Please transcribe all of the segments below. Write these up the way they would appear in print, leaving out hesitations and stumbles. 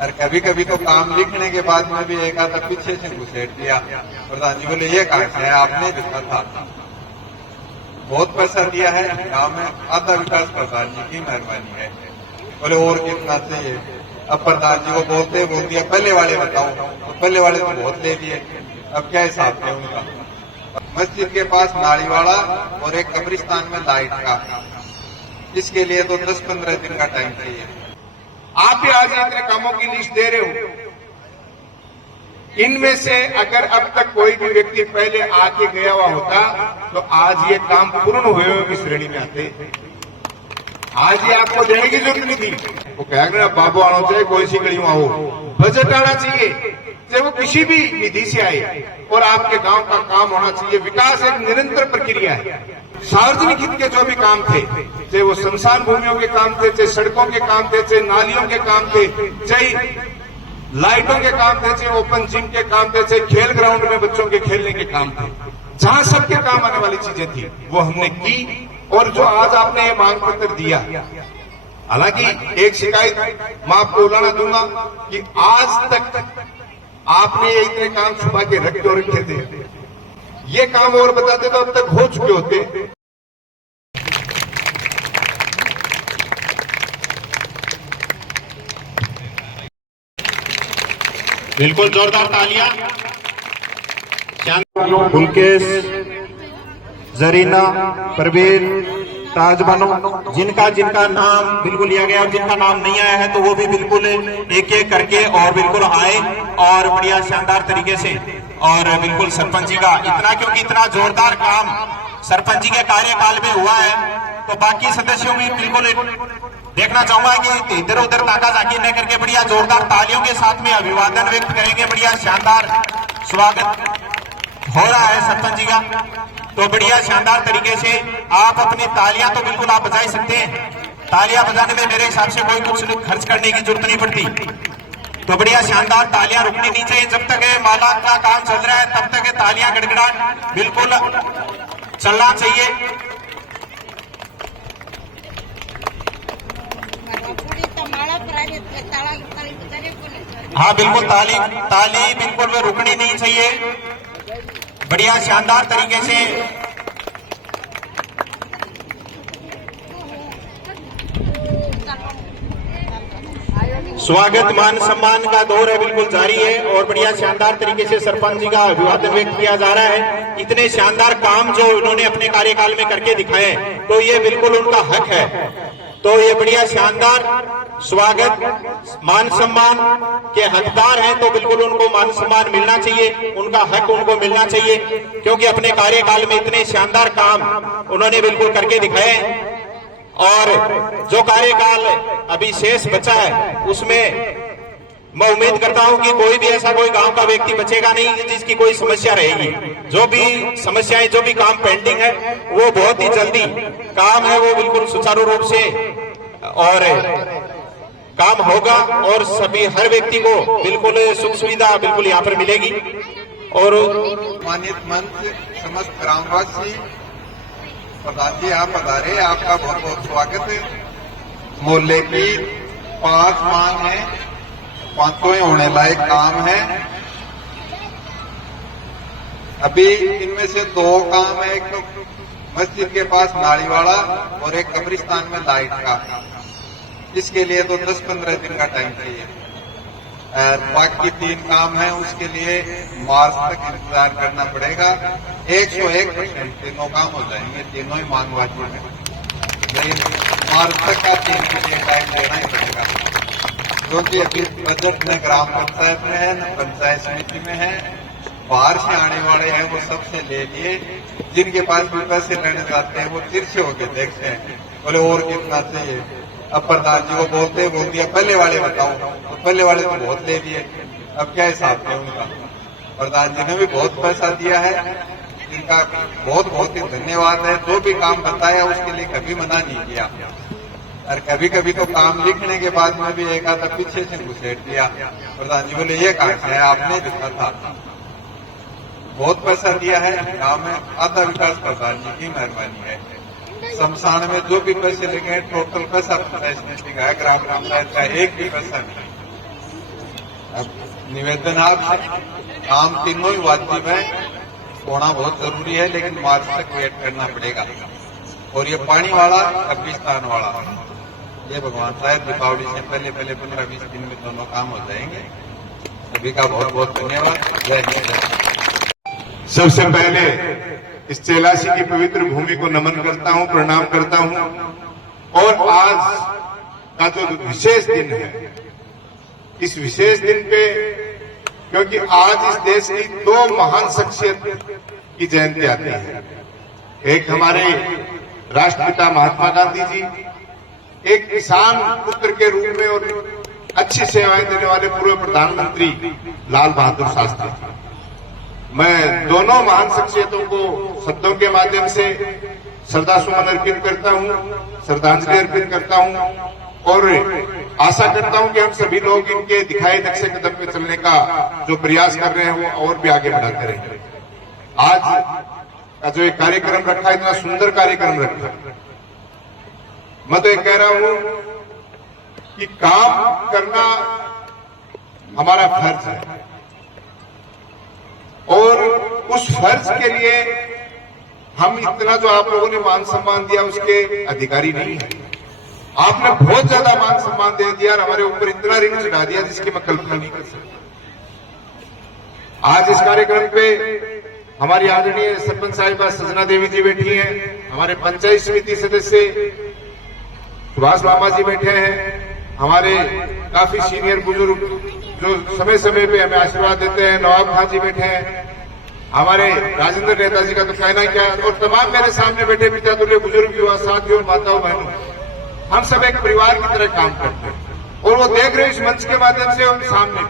और कभी कभी तो काम लिखने के बाद में भी एक आधा पीछे से घुसेट दिया। प्रधान जी बोले ये कहां से है, आपने लिखा था। बहुत पैसा दिया है गांव में, आधा विकास प्रधान जी की मेहरबानी है। बोले और कितना चाहिए। अब प्रधान जी को बोल दिया पहले वाले बताओ, तो पहले वाले तो बहुत ले लिए, अब क्या हिसाब है उनका। मस्जिद के पास नालीवाड़ा और एक कब्रिस्तान में लाइट का, इसके लिए तो 10-15 दिन का टाइम चाहिए। आप भी आज इतने कामों की लिस्ट दे रहे हो, इनमें से अगर अब तक कोई भी व्यक्ति पहले आके गया हुआ होता तो आज ये काम पूर्ण हुए हुए की श्रेणी में आते। आज ये आपको देने की जरूरत नहीं थी। वो कह रहे बाबू आना चाहिए, कोई सी गली आओ, बजट आना चाहिए, चाहे वो किसी भी निधि से आए, और आपके गांव का काम होना चाहिए। विकास एक निरंतर प्रक्रिया है। सार्वजनिक हित के जो भी काम थे, चाहे वो शमशान भूमियों के काम थे, चाहे सड़कों के काम थे, चाहे नालियों के काम थे, चाहे लाइटों के काम थे, चाहे ओपन जिम के काम थे, चाहे खेल ग्राउंड में बच्चों के खेलने के काम थे, जहां सबके काम आने वाली चीजें थी वो हमने की। और जो आज आपने ये मांग पत्र दिया, हालांकि एक शिकायत मैं आपको उलाना दूंगा कि आज तक आपने ये इतने काम छुपा के रखे थे। ये काम और बताते तो अब तक हो चुके होते। बिल्कुल जोरदार तालियां। गुलकेश, जरीना, परवीन, ताजबानो, जिनका जिनका नाम बिल्कुल लिया गया और जिनका नाम नहीं आया है तो वो भी बिल्कुल एक एक करके और बिल्कुल आए और बढ़िया शानदार तरीके से। और बिल्कुल सरपंच जी का इतना, क्योंकि इतना जोरदार काम सरपंच जी के कार्यकाल में हुआ है, तो बाकी सदस्यों भी बिल्कुल देखना चाहूंगा कि इधर उधर ताका जाकी न करके बढ़िया जोरदार तालियों के साथ में अभिवादन व्यक्त करेंगे। बढ़िया शानदार स्वागत हो रहा है सरपंच जी का, तो बढ़िया शानदार तरीके से आप अपनी तालियां तो बिल्कुल आप बजा सकते हैं। तालियां बजाने में मेरे हिसाब से कोई कुछ खर्च करने की जरूरत नहीं पड़ती। तो बढ़िया शानदार तालियां रुकनी नहीं चाहिए। जब तक माला का काम चल रहा है तब तक तालियां गड़गड़ाहट बिल्कुल चलना चाहिए। हाँ बिल्कुल, ताली बिल्कुल रुकनी नहीं चाहिए। बढ़िया शानदार तरीके से स्वागत मान सम्मान का दौर है, बिल्कुल जारी है और बढ़िया शानदार तरीके से सरपंच जी का अभिवादन व्यक्त किया जा रहा है। इतने शानदार काम जो उन्होंने अपने कार्यकाल में करके दिखाए, तो ये बिल्कुल उनका हक है। तो ये बढ़िया शानदार स्वागत, मान सम्मान के हकदार हैं, तो बिल्कुल उनको मान सम्मान मिलना चाहिए, उनका हक उनको मिलना चाहिए, क्योंकि अपने कार्यकाल में इतने शानदार काम उन्होंने बिल्कुल करके दिखाए। और जो कार्यकाल अभी शेष बचा है उसमें मैं उम्मीद करता हूं कि कोई भी ऐसा कोई गांव का व्यक्ति बचेगा नहीं जिसकी कोई समस्या रहेगी। जो भी समस्याएं, जो भी काम पेंडिंग है, वो बहुत ही जल्दी काम है वो बिल्कुल सुचारू रूप से और काम होगा और सभी हर व्यक्ति को बिल्कुल सुख सुविधा बिल्कुल यहाँ पर मिलेगी। और सम्मानित मंच, समस्त ग्रामवासी, प्रधान जी आप पधारे, आपका बहुत बहुत स्वागत है। मोहल्ले की 5 मांग है, 5 होने लायक काम है। अभी इनमें से 2 काम है, एक तो मस्जिद के पास नालीवाड़ा और एक कब्रिस्तान में लाइट का, इसके लिए तो 10-15 दिन का टाइम चाहिए। बाकी 3 काम है, उसके लिए मार्च तक इंतजार करना पड़ेगा। 101% तीनों काम हो जाएंगे, तीनों ही मांग वाजिब है, लेकिन मार्च तक का 3 के लिए टाइम देना ही पड़ेगा, क्योंकि अभी बजट न ग्राम पंचायत में है न पंचायत समिति में है। बाहर से आने वाले हैं वो सबसे ले लिए, जिनके पास भी पैसे लेने जाते हैं वो तिरछे होके देखते हैं, बोले और कितना चाहिए। अब प्रधान जी को बोल दिया पहले वाले बताओ, तो पहले वाले तो बहुत ले लिए, अब क्या हिसाब है उनका। प्रधान जी ने भी बहुत पैसा दिया है, जिनका बहुत बहुत ही धन्यवाद है। जो भी काम बताया उसके लिए कभी मना नहीं किया, और कभी कभी तो काम लिखने के बाद में भी एक आधा पीछे से घुसेट दिया। प्रधान जी बोले ये कहां से है, आपने लिखा था। बहुत पैसा दिया है गांव में, आधा विकास प्रधान जी की मेहरबानी है। शमशान में जो भी पैसे लगे हैं, टोटल पैसा पंचायत समिति का है, ग्राम पंचायत का एक भी पैसा नहीं। अब निवेदन आपसे, काम तीनों ही वाजिब है, होना बहुत जरूरी है, लेकिन मार्च तक वेट करना पड़ेगा। और ये पानी वाला, कब्रिस्तान वाला, ये भगवान शायद दीपावली से पहले 15-20 दिन में दोनों काम हो जाएंगे। सभी का बहुत बहुत धन्यवाद। जय हिंद। सबसे पहले इस चेलासी की पवित्र भूमि को नमन करता हूं, प्रणाम करता हूं। और आज का जो विशेष दिन है, इस विशेष दिन पे, क्योंकि आज इस देश की दो महान शख्सियत की जयंती आती है। एक हमारे राष्ट्रपिता महात्मा गांधी जी, एक किसान पुत्र के रूप में और अच्छी सेवाएं देने वाले पूर्व प्रधानमंत्री लाल बहादुर शास्त्री। मैं दोनों महान शख्सियतों को शब्दों के माध्यम से श्रद्धासुमन अर्पित करता हूं, श्रद्धांजलि अर्पित करता हूं और आशा करता हूं कि हम सभी लोग इनके दिखाए नक्शे कदम पे चलने का जो प्रयास कर रहे हैं वो और भी आगे बढ़ाते रहेंगे। आज का जो एक कार्यक्रम रखा है, इतना सुंदर कार्यक्रम रखा है, मैं तो ये कह रहा हूं कि काम करना हमारा फर्ज है और उस फर्ज के लिए हम इतना जो आप लोगों ने मान सम्मान दिया उसके अधिकारी नहीं है। आपने बहुत ज्यादा मान सम्मान दे दिया और हमारे ऊपर इतना ऋण चढ़ा दिया जिसकी मैं कल्पना नहीं कर सकता। आज इस कार्यक्रम पे हमारी आदरणीय सरपंच साहिबा सजना देवी जी बैठी हैं, हमारे पंचायत समिति सदस्य सुभाष लामा जी बैठे हैं, हमारे काफी सीनियर बुजुर्ग जो समय समय पे हमें आशीर्वाद देते हैं, नवाब खान जी बैठे हैं, हमारे राजेंद्र नेताजी का तो कहना ही क्या, और तमाम मेरे सामने बैठे पिता तुल्य बुजुर्ग युवा साथियों, माताओं बहनों, हम सब एक परिवार की तरह काम करते हैं और वो देख रहे हैं इस मंच के माध्यम से हम सामने,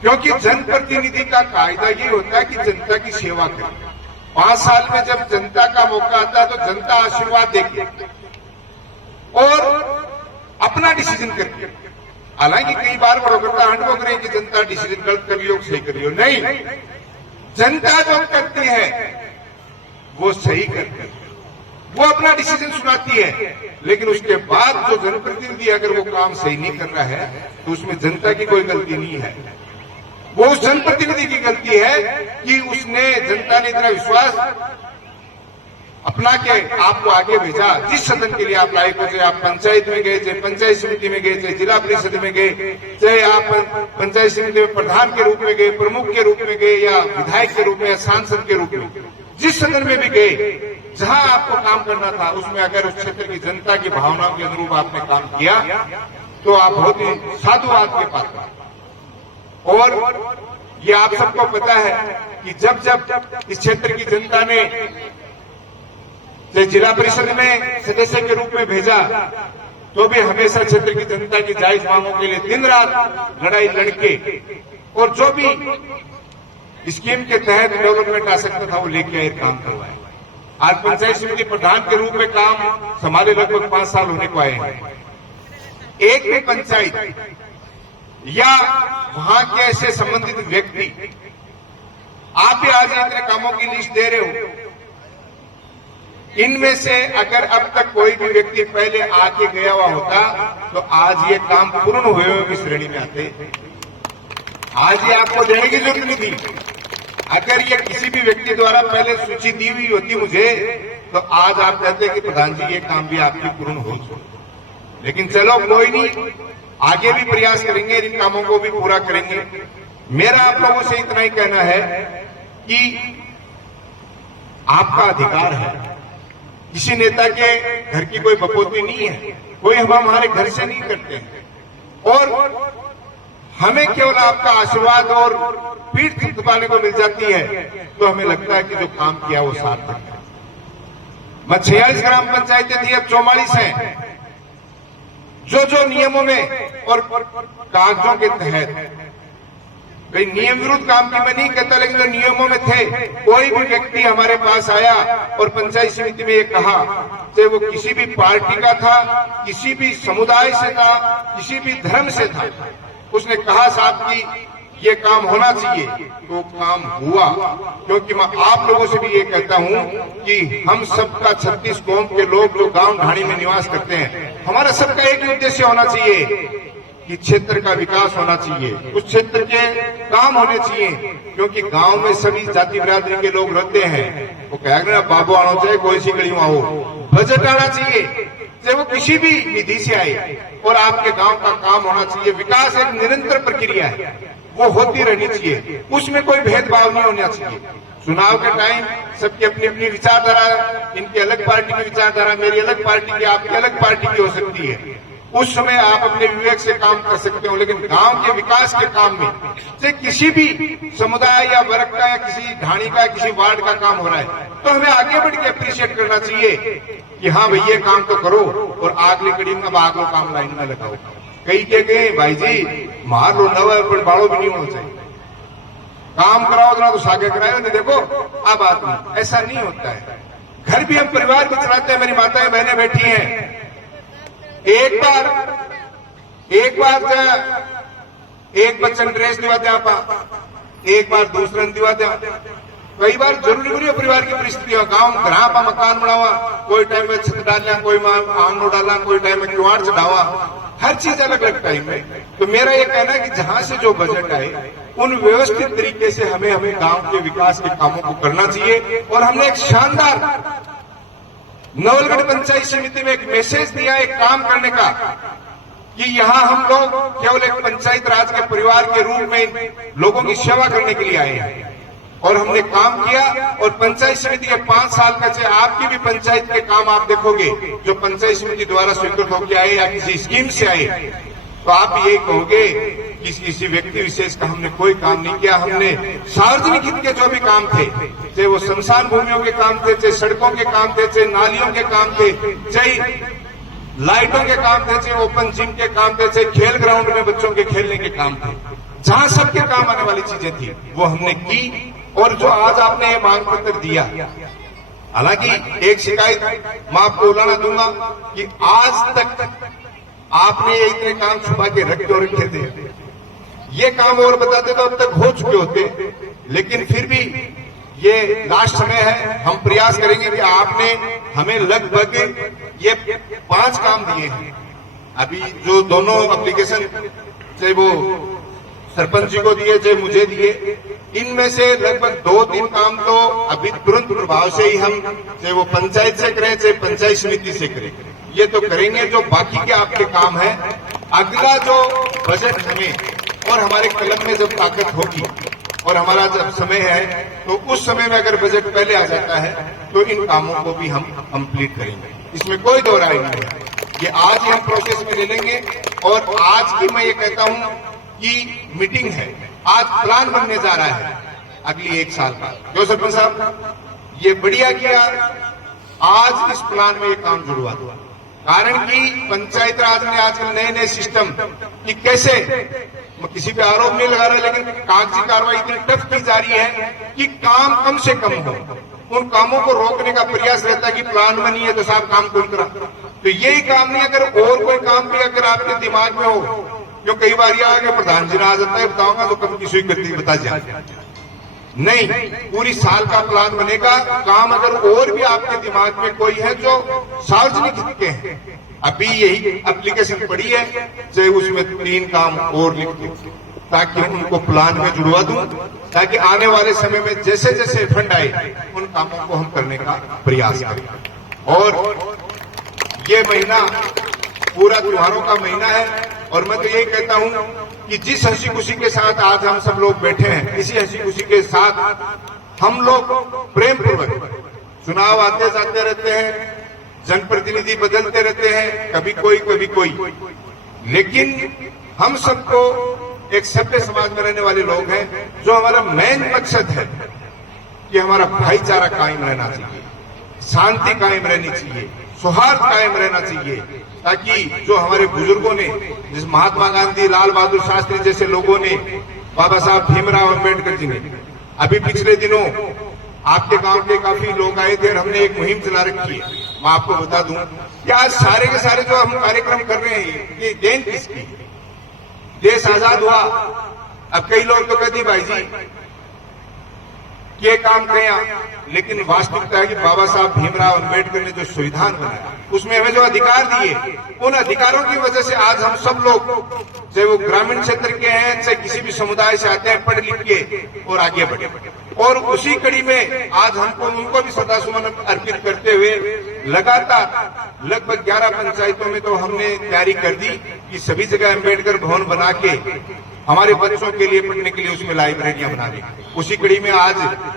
क्योंकि जनप्रतिनिधि का कायदा ये होता है कि जनता की सेवा करे। 5 साल में जब जनता का मौका आता है तो जनता आशीर्वाद देगी और अपना डिसीजन करती है। हालांकि कई बार बड़ोगरता हंड वो करें कि जनता डिसीजन गलत कर लियो सही कर लियो, नहीं, जनता जो करती है वो सही करती है, वो अपना डिसीजन सुनाती है, लेकिन उसके बाद जो जनप्रतिनिधि अगर वो काम सही नहीं कर रहा है तो उसमें जनता की कोई गलती नहीं है, वो उस जनप्रतिनिधि की गलती है कि उसने, जनता ने इतना विश्वास अपना के आपको आगे भेजा। जिस सदन के लिए आप लायक हो, चाहे आप पंचायत में गए, चाहे पंचायत समिति में गए, चाहे जिला परिषद में गए, चाहे आप पंचायत समिति में प्रधान के रूप में गए, प्रमुख के रूप में गए, या विधायक के रूप में, या सांसद के रूप में, जिस सदन में भी गए, जहां आपको काम करना था उसमें अगर उस क्षेत्र की जनता की भावनाओं के अनुरूप आपने काम किया तो आप बहुत ही साधुवाद के पात्र। और ये आप सबको पता है कि जब जब इस क्षेत्र की जनता ने जिला परिषद में सदस्य के रूप में भेजा तो भी हमेशा क्षेत्र की जनता की जायज मांगों के लिए दिन रात लड़ाई लड़के और जो भी स्कीम के तहत डेवलपमेंट आ सकता था वो लेके आए, काम करवाए। आज पंचायत समिति प्रधान के रूप में काम संभाले लगभग 5 साल होने को आए हैं। एक भी पंचायत या वहां के ऐसे संबंधित व्यक्ति, आप भी आज इतने कामों की लिस्ट दे रहे हो, इनमें से अगर अब तक कोई भी व्यक्ति पहले आके गया हुआ होता तो आज ये काम पूर्ण हुए हुए की श्रेणी में आते। आज ये आपको देने की जरूरत नहीं थी। अगर ये किसी भी व्यक्ति द्वारा पहले सूची दी हुई होती मुझे तो आज आप कहते कि प्रधान जी ये काम भी आपकी पूर्ण हो चुका। लेकिन चलो कोई नहीं, आगे भी प्रयास करेंगे, इन कामों को भी पूरा करेंगे। मेरा आप लोगों से इतना ही कहना है कि आपका अधिकार है, किसी नेता के घर की कोई बपोती नहीं है, कोई हम हमारे घर से नहीं करते हैं और हमें केवल आपका आशीर्वाद और पीठ थपथपाने को मिल जाती है तो हमें लगता है कि जो काम किया वो सार्थक है। मैं 46 ग्राम पंचायतें थी, अब 44 हैं। जो नियमों में और कागजों के तहत, कई नियम विरुद्ध काम की मैं नहीं कहता, लेकिन जो नियमों में थे, कोई भी व्यक्ति हमारे पास आया और पंचायत समिति में ये कहा, चाहे वो किसी भी पार्टी का था, किसी भी समुदाय से था, किसी भी धर्म से था, उसने कहा साहब कि ये काम होना चाहिए, तो काम हुआ। क्योंकि मैं आप लोगों से भी ये कहता हूं कि हम सबका 36 कौम के लोग जो गांव ढाणी में निवास करते हैं, हमारा सबका एक ही उद्देश्य होना चाहिए कि क्षेत्र का विकास होना चाहिए, उस क्षेत्र के काम होने चाहिए, क्योंकि गांव में सभी जाति बिरादरी के लोग रहते हैं। वो कह रहे बाबू आना चाहिए, कोई सी गली आओ, बजट आना चाहिए, चाहे वो किसी भी निधि से आए, और आपके गांव का काम होना चाहिए। विकास एक निरंतर प्रक्रिया है, वो होती रहनी चाहिए, उसमें कोई भेदभाव नहीं होना चाहिए। चुनाव के टाइम सबकी अपनी अपनी विचारधारा, इनकी अलग पार्टी की विचारधारा, मेरी अलग पार्टी की, आपकी अलग पार्टी की हो सकती है। उस समय आप अपने विवेक से काम कर सकते हो, लेकिन गांव के विकास के काम में से किसी भी समुदाय या वर्ग का या किसी ढाणी का, किसी वार्ड का काम हो रहा है, तो हमें आगे बढ़ के अप्रिशिएट करना चाहिए कि हाँ भाई ये काम तो करो, और आगली कड़ी में अब आगलो काम लाइन में लगाओ। कई के गए भाई जी मार लो नवा पर बाड़ो भी नहीं होना चाहिए, काम कराओ ना तो सागे कराओ, नहीं देखो अब बात नहीं, ऐसा नहीं होता है। घर भी हम परिवार भी चलाते हैं, मेरी माताएं बहनें बैठी हैं, एक बार एक बच्चन ड्रेस दिवाते आपा, एक बार दूसरन दिवाते, कई बार जरूरी बुरी परिवार की परिस्थिति हो, गांव ग्राह पर मकान बनावा, कोई टाइम में छत डालना, कोई आंगनो डालना, कोई टाइम में किवाड़ चढ़ावा, हर चीज अलग अलग टाइम में। तो मेरा ये कहना है कि जहां से जो बजट आए उन व्यवस्थित तरीके से हमें गांव के विकास के कामों को करना चाहिए। और हमने एक शानदार नवलगढ़ पंचायत समिति में एक मैसेज दिया एक काम करने का, कि यहाँ हम लोग केवल एक पंचायत राज के परिवार के रूप में लोगों की सेवा करने के लिए आए हैं, और हमने काम किया। और पंचायत समिति के 5 साल का, चाहे आपकी भी पंचायत के काम आप देखोगे जो पंचायत समिति द्वारा स्वीकृत होकर आए या किसी स्कीम से आए, तो आप यही कहोगे कि किसी व्यक्ति विशेष का हमने कोई काम नहीं किया। हमने सार्वजनिक हित के जो भी काम थे, चाहे वो शमशान भूमियों के काम थे, चाहे सड़कों के काम थे, चाहे नालियों के काम थे, चाहे लाइटों के काम थे, चाहे ओपन जिम के काम थे, चाहे खेल ग्राउंड में बच्चों के खेलने के काम थे, जहां सबके काम आने वाली चीजें थी वो हमने की। और जो आज आपने ये मांग पत्र दिया, हालांकि एक शिकायत मैं आपको उलाना दूंगा कि आज तक आपने ये इतने काम छुपा के रखे थे, ये काम और बताते तो अब तक हो चुके होते, लेकिन फिर भी ये लास्ट समय है, हम प्रयास करेंगे कि आपने हमें लगभग ये 5 काम दिए हैं। अभी जो दोनों एप्लीकेशन, चाहे वो सरपंच जी को दिए चाहे मुझे दिए, इनमें से लगभग 2-3 काम तो अभी तुरंत प्रभाव से ही हम, चाहे वो पंचायत से करें चाहे पंचायत समिति से करें, ये तो करेंगे। जो बाकी के आपके काम है, अगला जो बजट हमें और हमारे कलम में जब ताकत होगी और हमारा जब समय है, तो उस समय में अगर बजट पहले आ जाता है तो इन कामों को भी हम कंप्लीट करेंगे, इसमें कोई दो राय नहीं है। ये आज ही हम प्रोसेस में ले लेंगे। और आज की मैं ये कहता हूं कि मीटिंग है, आज प्लान बनने जा रहा है अगली 1 साल का। क्यों सरपंच साहब, ये बढ़िया किया आज इस प्लान में ये काम जुड़वा दो, कारण कि पंचायत राज में आजकल नए नए सिस्टम कि कैसे, मैं किसी पे आरोप नहीं लगा रहा, लेकिन कागजी कार्रवाई इतनी टफ की जा रही है कि काम कम से कम हो। उन कामों को रोकने का प्रयास रहता है कि प्लान में नहीं है तो साहब काम कौन करा। तो यही काम नहीं, अगर और कोई काम भी अगर आपके दिमाग में हो, जो कई बार ये आगे प्रधान जी ने आ जाता है, बताऊंगा तो कम की सुई करती बता जाए, नहीं, पूरी साल का प्लान बनेगा। काम अगर और भी आपके दिमाग में कोई है जो सार्वजनिक हित के हैं, अभी यही एप्लीकेशन पड़ी है, चाहे उसमें 3 काम और लिख दो ताकि उनको प्लान में जुड़वा दूं, ताकि आने वाले समय में जैसे जैसे फंड आए उन कामों को हम करने का प्रयास करें। और ये महीना पूरा त्योहारों का महीना है, और मैं तो यही कहता हूं कि जिस हंसी खुशी के साथ आज हम सब लोग बैठे हैं, इसी हंसी खुशी के साथ हम लोग प्रेम पूर्वक, चुनाव आते जाते रहते हैं, जनप्रतिनिधि बदलते रहते हैं, कभी कोई, लेकिन हम सबको एक सभ्य समाज में रहने वाले लोग हैं। जो हमारा मेन मकसद है कि हमारा भाईचारा कायम रहना चाहिए, शांति कायम रहनी चाहिए, सौहार्द कायम रहना चाहिए, ताकि जो हमारे बुजुर्गों ने, जिस महात्मा गांधी, लाल बहादुर शास्त्री जैसे लोगों ने, बाबा साहब भीमराव अम्बेडकर जी ने, अभी पिछले दिनों आपके गांव के काफी लोग आए थे और हमने एक मुहिम चला रखी है। मैं आपको बता दूं कि आज सारे के सारे जो हम कार्यक्रम कर रहे हैं, ये देन किसकी? देश आजाद हुआ। अब कई लोग तो कहते भाई जी किए काम किया, लेकिन वास्तविकता है कि बाबा साहब भीमराव अंबेडकर ने जो संविधान बनाया उसमें हमें जो अधिकार दिए, उन अधिकारों की वजह से आज हम सब लोग, चाहे वो ग्रामीण क्षेत्र के हैं, चाहे किसी भी समुदाय से आते हैं, पढ़ लिख के और आगे बढ़े। और उसी कड़ी में आज हमको उनको भी श्रद्धासुमन अर्पित करते हुए लगातार लगभग 11 पंचायतों में तो हमने तैयारी कर दी कि सभी जगह अंबेडकर भवन बना के हमारे बच्चों के लिए पढ़ने के लिए उसमें लाइब्रेरियां बना दी। उसी कड़ी में आज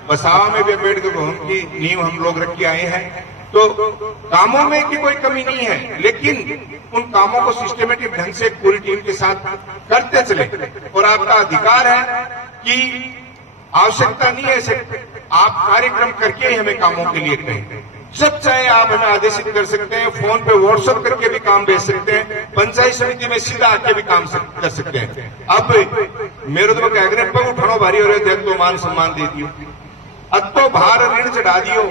बसावा में भी अंबेडकर भवन की नींव हम लोग रख के आए हैं। तो कामों में की कोई कमी नहीं है, लेकिन उन कामों को सिस्टमेटिक ढंग से पूरी टीम के साथ करते चले। और आपका अधिकार है कि आवश्यकता नहीं है ऐसे आप कार्यक्रम करके ही हमें कामों के लिए कहें। जब चाहे आप हमें आदेशित कर सकते हैं, फोन पे व्हाट्सएप करके भी काम भेज सकते हैं, पंचायत समिति में सीधा आके भी काम कर सकते हैं। अब मेरे तो कहने पर उठानो भारी हो रहे थे, तो मान सम्मान दे दियो, अब तो भार ऋण चढ़ा दियो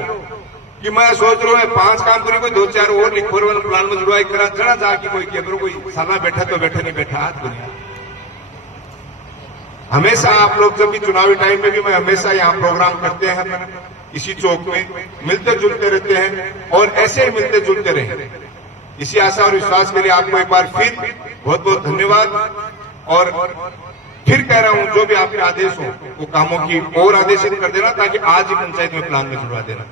कि मैं सोच रहा हूँ 5 काम करी, कोई 2-4 और लिखो प्लान में जुड़वाई करा चढ़ा जाके कोई क्या कोई साला बैठा तो बैठा नहीं बैठा हाथ दुनिया। हमेशा आप लोग जब भी चुनावी टाइम में भी मैं हमेशा यहाँ प्रोग्राम करते हैं इसी चौक में, मिलते जुलते रहते हैं और ऐसे ही मिलते जुलते रहे। इसी आशा और विश्वास के लिए आपको एक बार फिर बहुत बहुत धन्यवाद। और फिर कह रहा हूं, जो भी आपके आदेश हो वो कामों की और आदेशित कर देना, ताकि आज ही पंचायत में प्लान में जुड़वा देना।